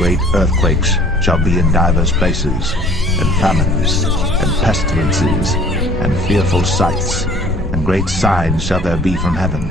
great earthquakes shall be in divers places, and famines, and pestilences, and fearful sights, and great signs shall there be from heaven.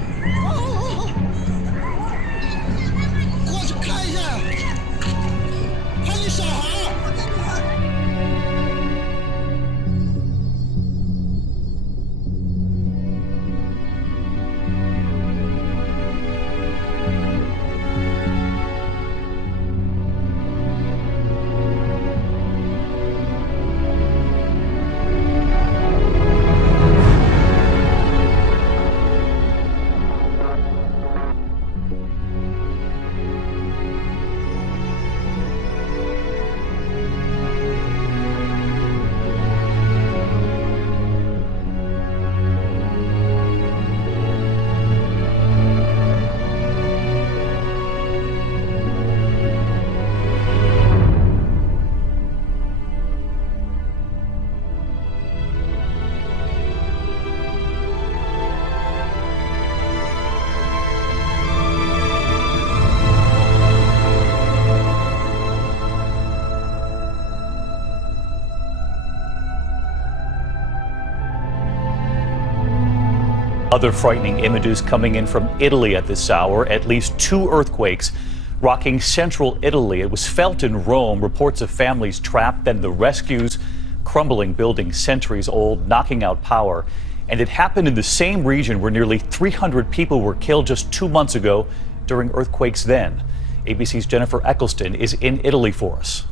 Other frightening images coming in from Italy at this hour. At least 2 earthquakes rocking central Italy. It was felt in Rome. Reports of families trapped, then the rescues, crumbling buildings centuries old, knocking out power. And it happened in the same region where nearly 300 people were killed just 2 months ago during earthquakes then. ABC's Jennifer Eccleston is in Italy for us.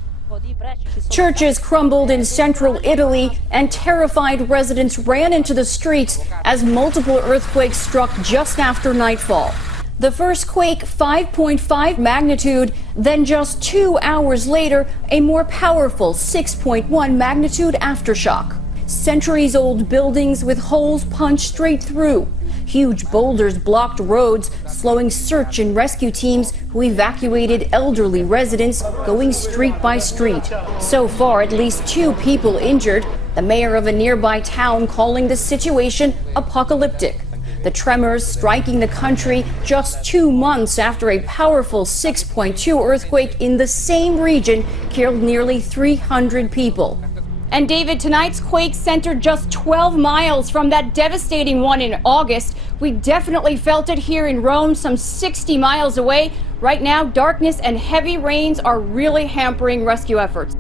Churches crumbled in central Italy, and terrified residents ran into the streets as multiple earthquakes struck just after nightfall. The first quake, 5.5 magnitude, then just 2 hours later, a more powerful 6.1 magnitude aftershock. Centuries-old buildings with holes punched straight through. Huge boulders blocked roads, slowing search and rescue teams who evacuated elderly residents, going street by street. So far, at least 2 people injured. The mayor of a nearby town calling the situation apocalyptic. The tremors striking the country just 2 months after a powerful 6.2 earthquake in the same region killed nearly 300 people. And David, tonight's quake centered just 12 miles from that devastating one in August. We definitely felt it here in Rome, some 60 miles away. Right now, darkness and heavy rains are really hampering rescue efforts.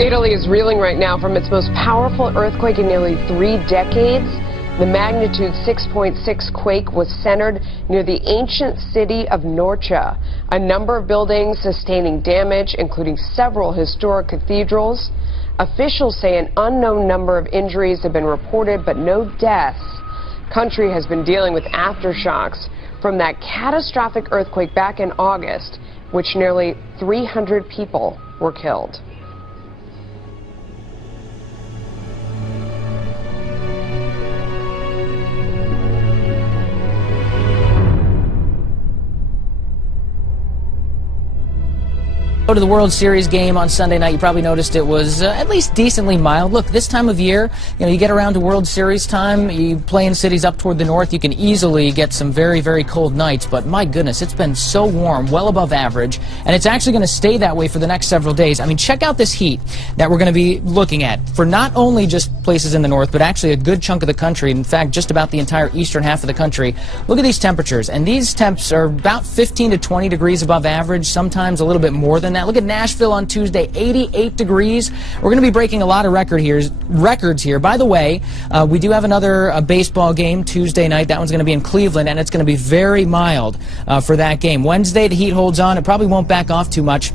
Italy is reeling right now from its most powerful earthquake in nearly 3 decades. The magnitude 6.6 quake was centered near the ancient city of Norcia. A number of buildings sustaining damage, including several historic cathedrals. Officials say an unknown number of injuries have been reported, but no deaths. Country has been dealing with aftershocks from that catastrophic earthquake back in August, which nearly 300 people were killed. Go to the World Series game on Sunday night. You probably noticed it was at least decently mild. Look, this time of year, you get around to World Series time, you play in cities up toward the north, you can easily get some very, very cold nights. But my goodness, it's been so warm, well above average, and it's actually going to stay that way for the next several days. I mean, check out this heat that we're going to be looking at for not only just places in the north, but actually a good chunk of the country. In fact, just about the entire eastern half of the country. Look at these temperatures, and these temps are about 15 to 20 degrees above average, sometimes a little bit more than that. Look at Nashville on Tuesday, 88 degrees. We're going to be breaking a lot of records here. By the way, we do have another baseball game Tuesday night. That one's going to be in Cleveland, and it's going to be very mild for that game. Wednesday, the heat holds on. It probably won't back off too much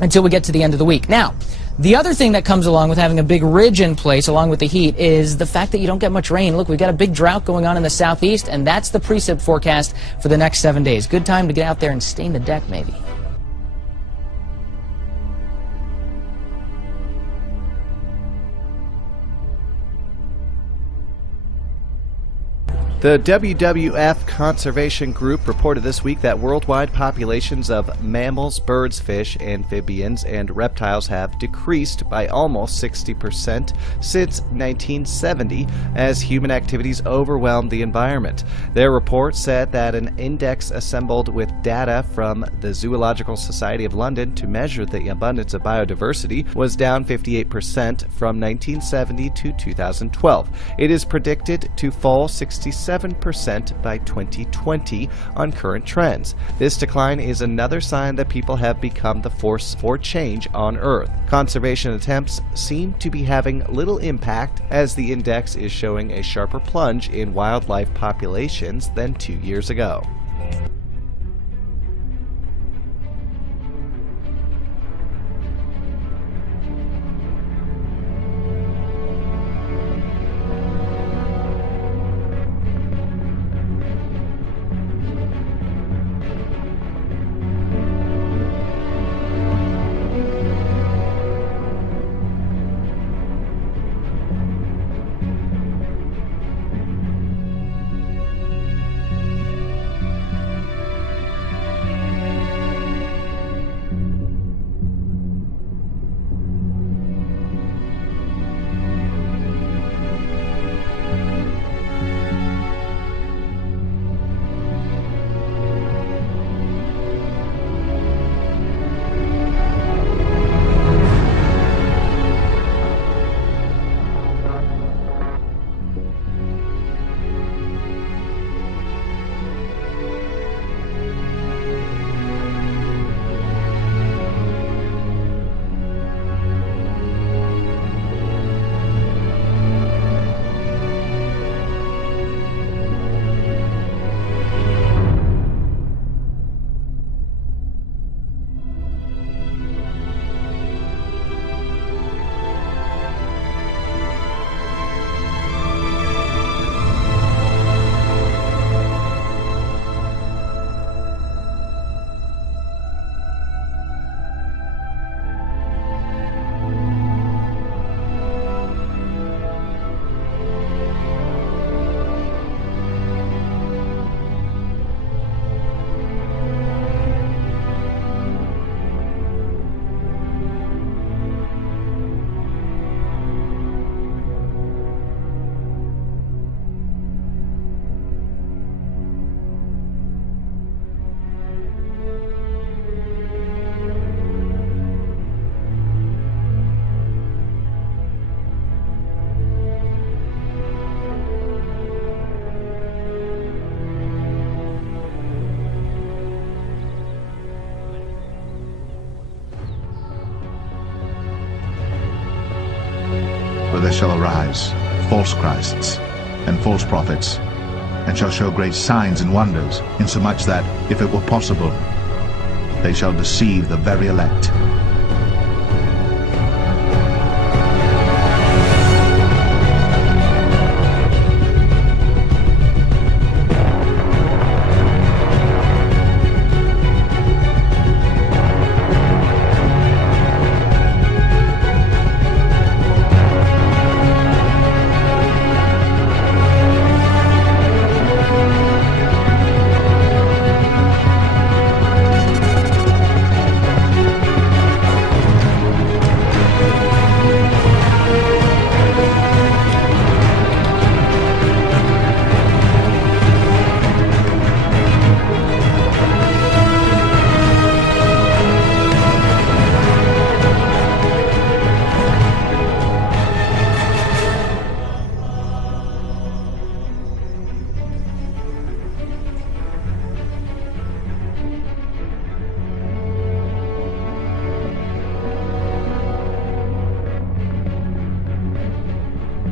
until we get to the end of the week. Now, the other thing that comes along with having a big ridge in place, along with the heat, is the fact that you don't get much rain. Look, we've got a big drought going on in the southeast, and that's the precip forecast for the next 7 days. Good time to get out there and stain the deck, maybe. The WWF Conservation Group reported this week that worldwide populations of mammals, birds, fish, amphibians, and reptiles have decreased by almost 60% since 1970 as human activities overwhelmed the environment. Their report said that an index assembled with data from the Zoological Society of London to measure the abundance of biodiversity was down 58% from 1970 to 2012. It is predicted to fall 67% by 2020 on current trends. This decline is another sign that people have become the force for change on Earth. Conservation attempts seem to be having little impact as the index is showing a sharper plunge in wildlife populations than 2 years ago. For there shall arise false Christs and false prophets, and shall show great signs and wonders, insomuch that, if it were possible, they shall deceive the very elect.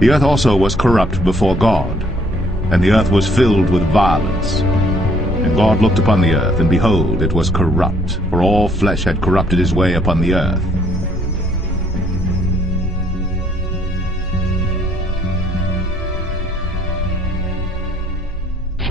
The earth also was corrupt before God, and the earth was filled with violence. And God looked upon the earth, and behold, it was corrupt, for all flesh had corrupted his way upon the earth.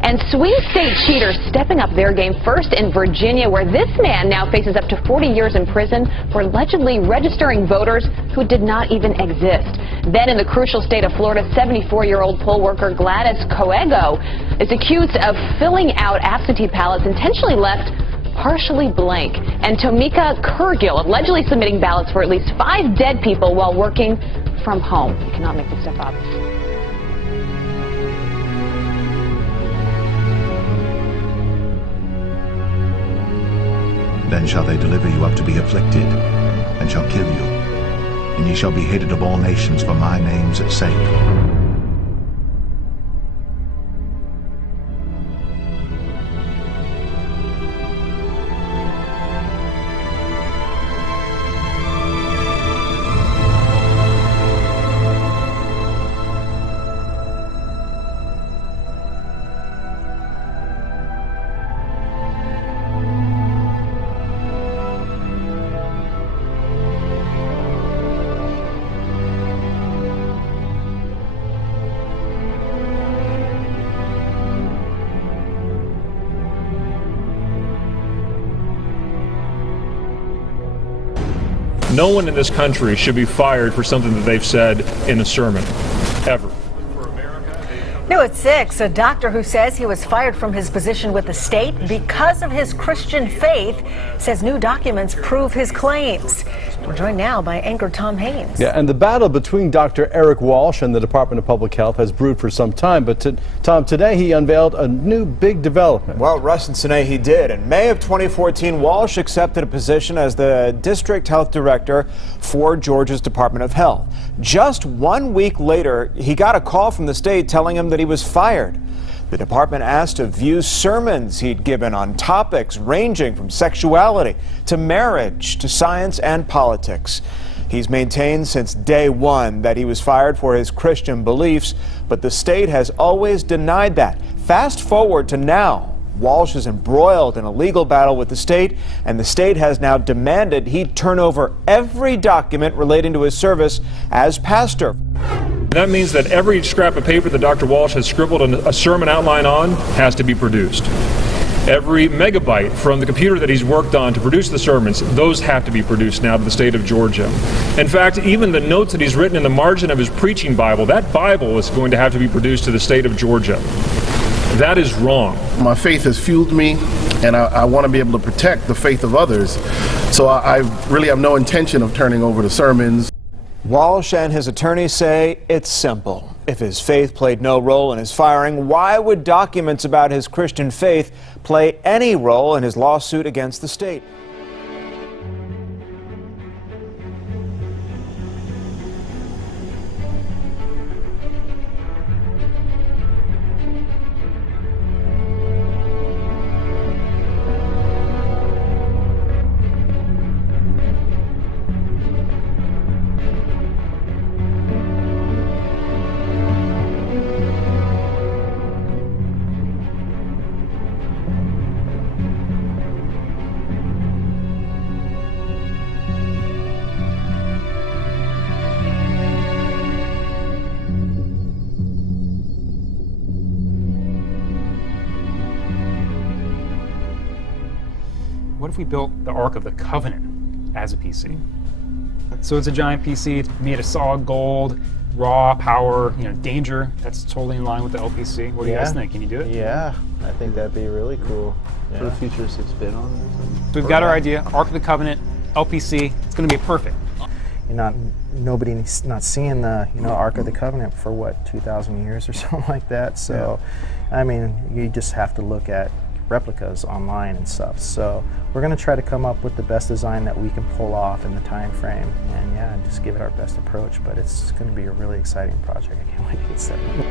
And swing state cheaters stepping up their game, first in Virginia, where this man now faces up to 40 years in prison for allegedly registering voters who did not even exist. Then in the crucial state of Florida, 74-year-old poll worker Gladys Coego is accused of filling out absentee ballots intentionally left partially blank. And Tomika Kergill allegedly submitting ballots for at least 5 dead people while working from home. You cannot make this stuff up. Then shall they deliver you up to be afflicted, and shall kill you, and ye shall be hated of all nations for my name's sake. No one in this country should be fired for something that they've said in a sermon, ever. New at 6, a doctor who says he was fired from his position with the state because of his Christian faith says new documents prove his claims. We're joined now by anchor Tom Haynes. Yeah, and the battle between Dr. Eric Walsh and the Department of Public Health has brewed for some time, but Tom, today he unveiled a new big development. Well, Russ and Sine, he did. In May of 2014, Walsh accepted a position as the District Health Director for Georgia's Department of Health. Just 1 week later, he got a call from the state telling him that he was fired. The department asked to view sermons he'd given on topics ranging from sexuality to marriage to science and politics. He's maintained since day one that he was fired for his Christian beliefs, but the state has always denied that. Fast forward to now. Walsh is embroiled in a legal battle with the state, and the state has now demanded he turn over every document relating to his service as pastor. That means that every scrap of paper that Dr. Walsh has scribbled a sermon outline on has to be produced. Every megabyte from the computer that he's worked on to produce the sermons, those have to be produced now to the state of Georgia. In fact, even the notes that he's written in the margin of his preaching Bible, that Bible is going to have to be produced to the state of Georgia. That is wrong. My faith has fueled me, and I want to be able to protect the faith of others. So I really have no intention of turning over the sermons. Walsh and his attorneys say it's simple. If his faith played no role in his firing, why would documents about his Christian faith play any role in his lawsuit against the state? What if we built the Ark of the Covenant as a PC? So it's a giant PC, it's made of solid gold, raw power, danger. That's totally in line with the LPC. What do you guys think? Can you do it? Yeah, I think that'd be really cool. Put a futuristic spin on it. So we've got our idea, Ark of the Covenant, LPC. It's going to be perfect. Nobody's not seeing the Ark of the Covenant for what, 2,000 years or something like that. So, I mean, you just have to look at replicas online and stuff. So we're going to try to come up with the best design that we can pull off in the time frame, and just give it our best approach. But it's going to be a really exciting project. I can't wait to get started.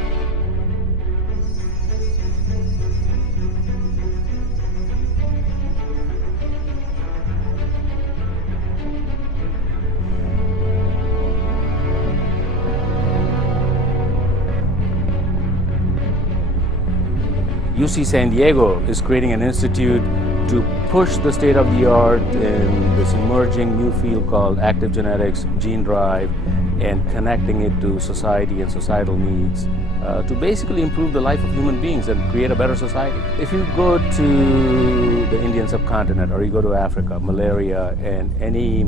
UC San Diego is creating an institute to push the state-of-the-art in this emerging new field called active genetics, gene drive, and connecting it to society and societal needs to basically improve the life of human beings and create a better society. If you go to the Indian subcontinent or you go to Africa, malaria and any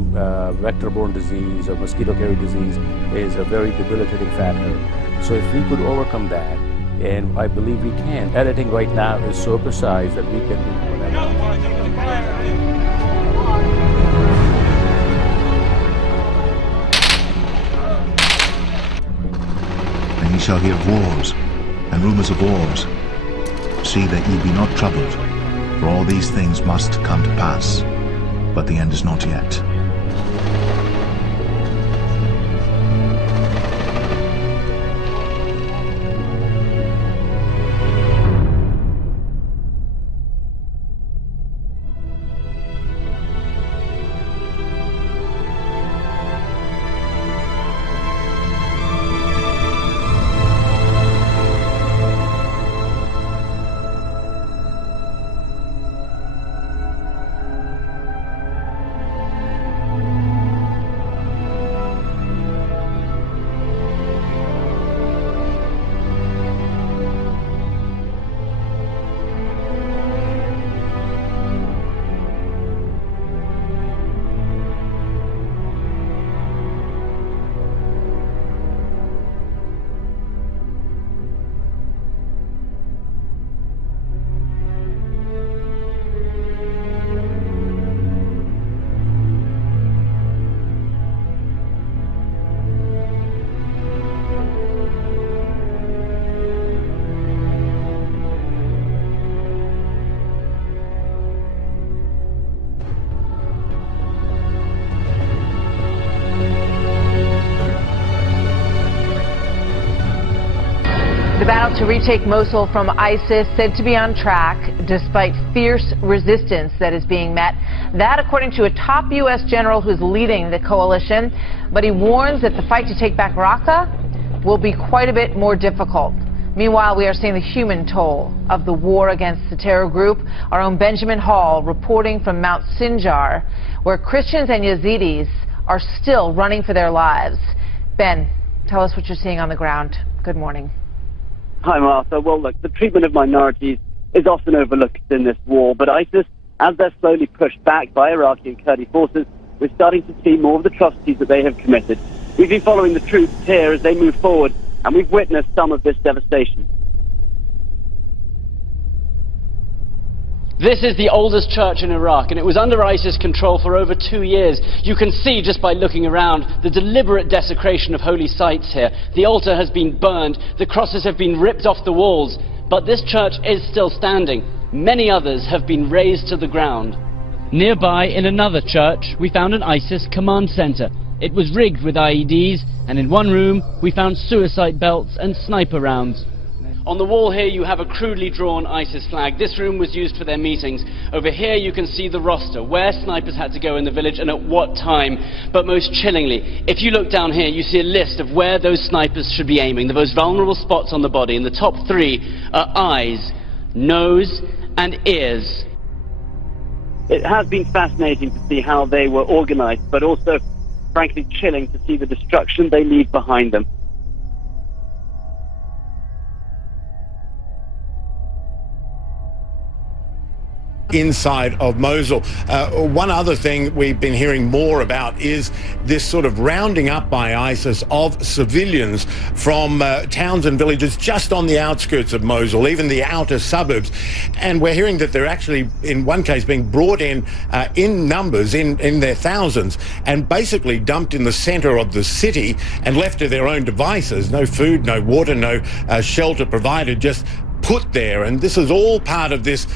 vector-borne disease or mosquito-carried disease is a very debilitating factor. So if we could overcome that, and I believe we can. Editing right now is so precise that we can do whatever. And ye shall hear of wars, and rumors of wars. See that ye be not troubled, for all these things must come to pass, but the end is not yet. The battle to retake Mosul from ISIS said to be on track despite fierce resistance that is being met. That according to a top U.S. general who's leading the coalition. But he warns that the fight to take back Raqqa will be quite a bit more difficult. Meanwhile, we are seeing the human toll of the war against the terror group. Our own Benjamin Hall reporting from Mount Sinjar, where Christians and Yazidis are still running for their lives. Ben, tell us what you're seeing on the ground. Good morning. Hi, Martha. Well, look, the treatment of minorities is often overlooked in this war, but ISIS, as they're slowly pushed back by Iraqi and Kurdi forces, we're starting to see more of the atrocities that they have committed. We've been following the troops here as they move forward, and we've witnessed some of this devastation. This is the oldest church in Iraq, and it was under ISIS control for over 2 years. You can see just by looking around the deliberate desecration of holy sites here. The altar has been burned, the crosses have been ripped off the walls, but this church is still standing. Many others have been razed to the ground. Nearby, in another church, we found an ISIS command center. It was rigged with IEDs, and in one room we found suicide belts and sniper rounds. On the wall here you have a crudely drawn ISIS flag. This room was used for their meetings. Over here you can see the roster, where snipers had to go in the village and at what time. But most chillingly, if you look down here, you see a list of where those snipers should be aiming, the most vulnerable spots on the body, and the top 3 are eyes, nose, and ears. It has been fascinating to see how they were organized, but also, frankly, chilling to see the destruction they leave behind them. Inside of Mosul. One other thing we've been hearing more about is this sort of rounding up by ISIS of civilians from towns and villages just on the outskirts of Mosul, even the outer suburbs. And we're hearing that they're actually, in one case, being brought in numbers, in their thousands, and basically dumped in the center of the city and left to their own devices. No food, no water, no shelter provided, just put there. And this is all part of this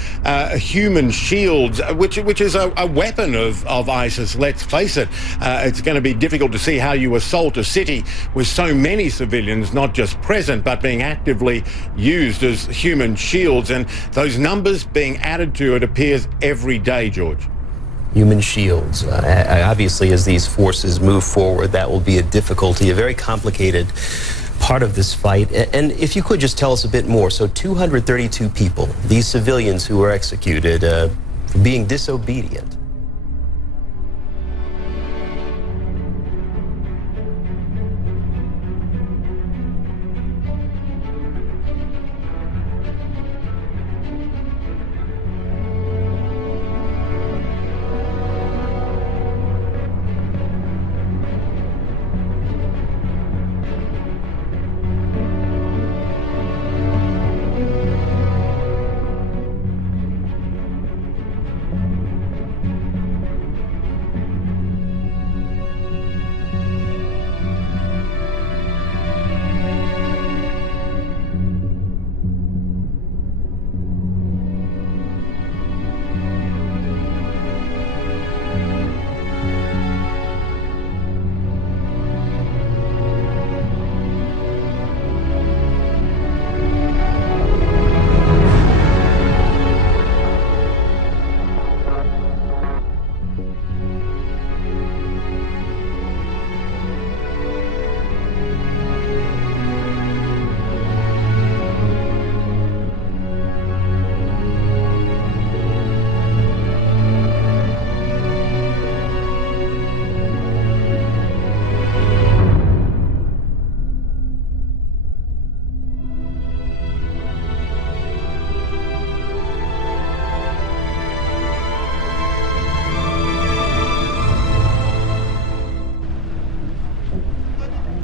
human shields, which is a weapon of ISIS, let's face it. It's going to be difficult to see how you assault a city with so many civilians, not just present, but being actively used as human shields. And those numbers being added to it appears every day, George. Human shields. Obviously, as these forces move forward, that will be a difficulty, a very complicated part of this fight. And if you could just tell us a bit more. So 232 people, these civilians who were executed for being disobedient.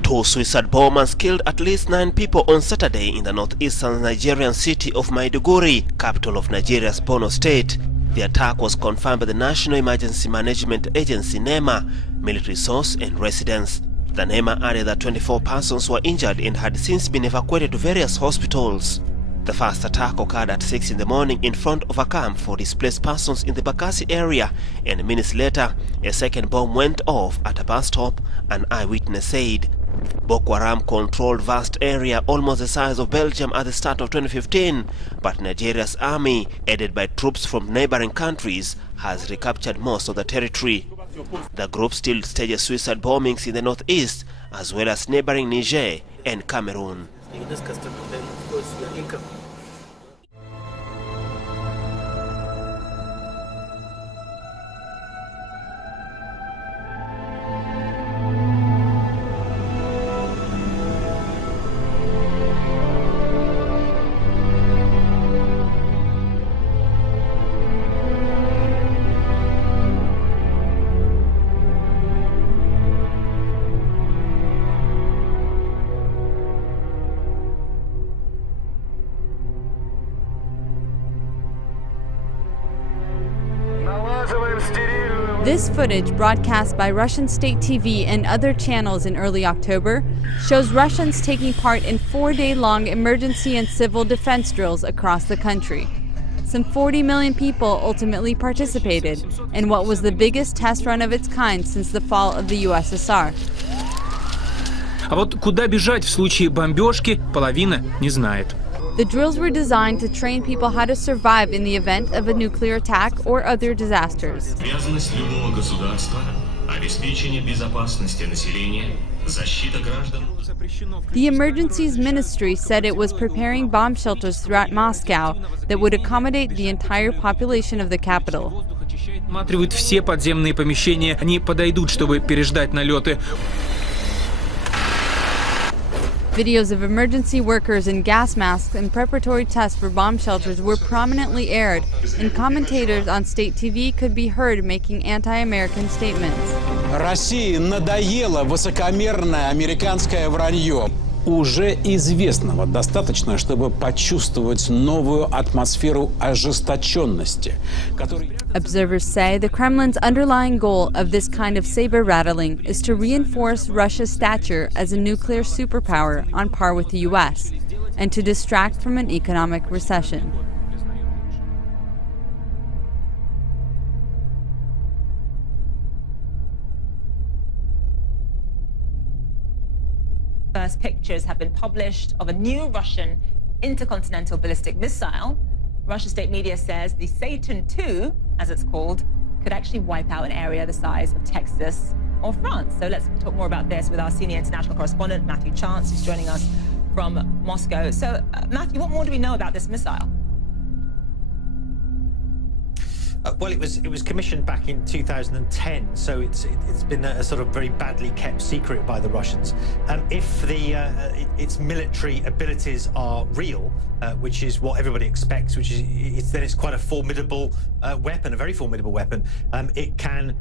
Two suicide bombers killed at least 9 people on Saturday in the northeastern Nigerian city of Maiduguri, capital of Nigeria's Borno state. The attack was confirmed by the National Emergency Management Agency NEMA, military source and residents. The NEMA added that 24 persons were injured and had since been evacuated to various hospitals. The first attack occurred at 6 in the morning in front of a camp for displaced persons in the Bakassi area, and minutes later, a second bomb went off at a bus stop, an eyewitness said. Boko Haram controlled vast area almost the size of Belgium at the start of 2015, but Nigeria's army, aided by troops from neighboring countries, has recaptured most of the territory. The group still stages suicide bombings in the northeast, as well as neighboring Niger and Cameroon. This footage, broadcast by Russian state TV and other channels in early October, shows Russians taking part in 4-day-long emergency and civil defense drills across the country. Some 40 million people ultimately participated in what was the biggest test run of its kind since the fall of the USSR. А вот куда бежать в случае бомбежки, половина не знает. The drills were designed to train people how to survive in the event of a nuclear attack or other disasters. Обязанность любого государства – обеспечение безопасности населения, защита граждан. The Emergencies Ministry said it was preparing bomb shelters throughout Moscow that would accommodate the entire population of the capital. Осматривают все подземные помещения, они подойдут, чтобы переждать налеты. Videos of emergency workers in gas masks and preparatory tests for bomb shelters were prominently aired, and commentators on state TV could be heard making anti-American statements. России надоело высокомерное американское вранье. Уже известного достаточно, чтобы почувствовать новую атмосферу ожесточенности, которая... Observers say the Kremlin's underlying goal of this kind of saber rattling is to reinforce Russia's stature as a nuclear superpower on par with the US, and to distract from an economic recession. First pictures have been published of a new Russian intercontinental ballistic missile. Russian state media says the Satan II, as it's called, could actually wipe out an area the size of Texas or France? So let's talk more about this with our senior international correspondent, Matthew Chance, who's joining us from Moscow. So, Matthew, what more do we know about this missile? Well, it was commissioned back in 2010, so it's been a sort of very badly kept secret by the Russians. If its military abilities are real, which is what everybody expects, then it's quite a formidable weapon, a very formidable weapon. It can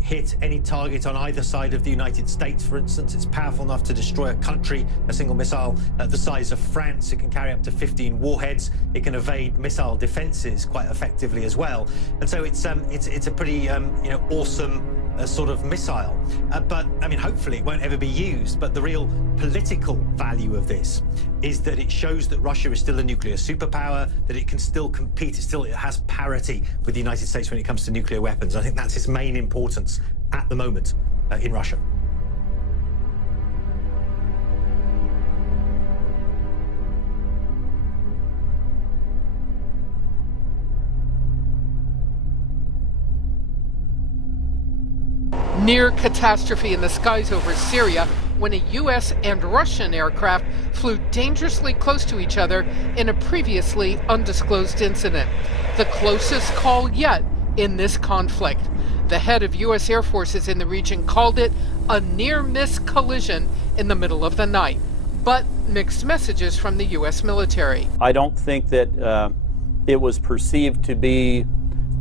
hit any target on either side of the United States, for instance. It's powerful enough to destroy a country, a single missile the size of France. It can carry up to 15 warheads. It can evade missile defenses quite effectively as well. And so it's a pretty awesome sort of missile. But I mean, hopefully it won't ever be used. But the real political value of this is that it shows that Russia is still a nuclear superpower, that it can still compete. It has parity with the United States when it comes to nuclear weapons. I think that's its main importance at the moment in Russia. Near catastrophe in the skies over Syria when a U.S. and Russian aircraft flew dangerously close to each other in a previously undisclosed incident. The closest call yet in this conflict. The head of U.S. Air Forces in the region called it a near-miss collision in the middle of the night, but mixed messages from the U.S. military. I don't think that it was perceived to be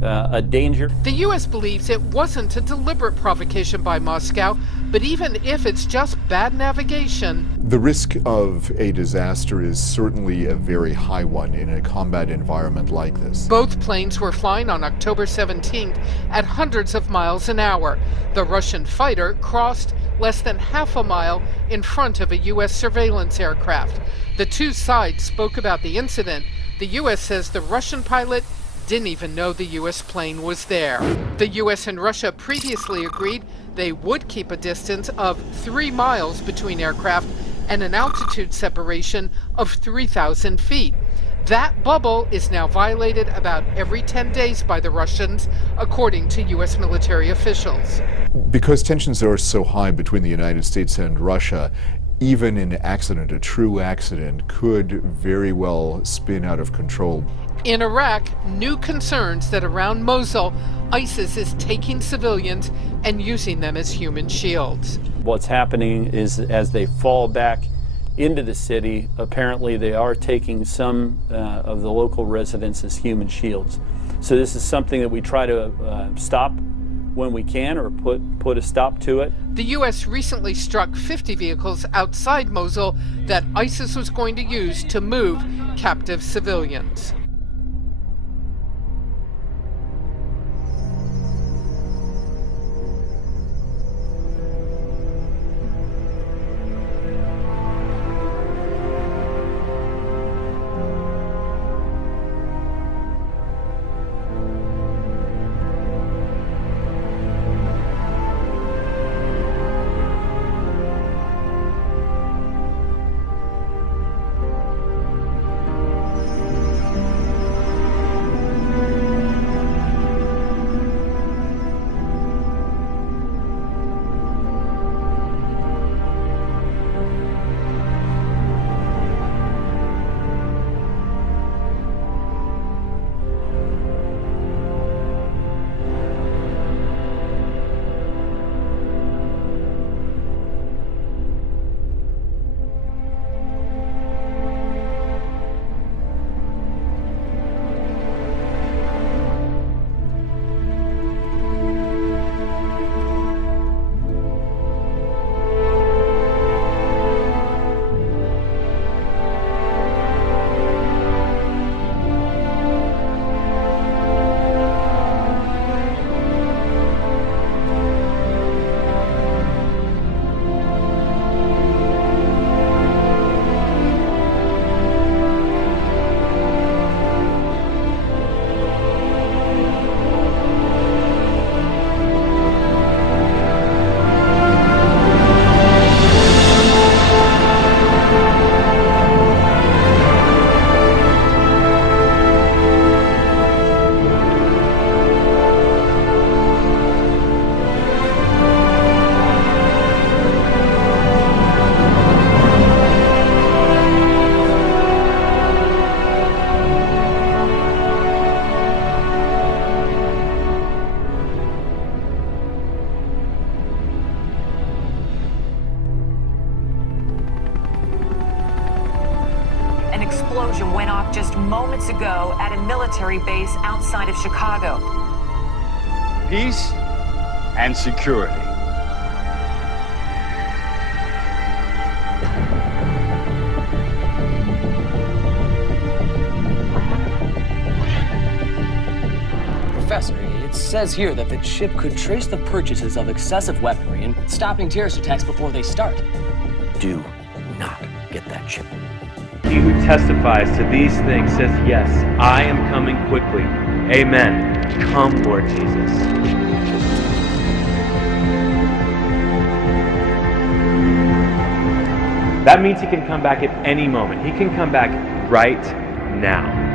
a danger. The U.S. believes it wasn't a deliberate provocation by Moscow, but even if it's just bad navigation, the risk of a disaster is certainly a very high one in a combat environment like this. Both planes were flying on October 17th at hundreds of miles an hour. The Russian fighter crossed less than half a mile in front of a U.S. surveillance aircraft. The two sides spoke about the incident. The U.S. says the Russian pilot didn't even know the U.S. plane was there. The U.S. and Russia previously agreed they would keep a distance of 3 miles between aircraft and an altitude separation of 3,000 feet. That bubble is now violated about every 10 days by the Russians, according to U.S. military officials. Because tensions are so high between the United States and Russia, even an accident, a true accident, could very well spin out of control. In Iraq, new concerns that around Mosul, ISIS is taking civilians and using them as human shields. What's happening is as they fall back into the city, apparently they are taking some of the local residents as human shields. So this is something that we try to stop when we can, or put a stop to it. The U.S. recently struck 50 vehicles outside Mosul that ISIS was going to use to move captive civilians. moments ago at a military base outside of Chicago. Peace and security. Professor, it says here that the chip could trace the purchases of excessive weaponry and stopping terrorist attacks before they start. Do not get that chip. He who testifies to these things says, yes, I am coming quickly. Amen. Come, Lord Jesus. That means he can come back at any moment. He can come back right now.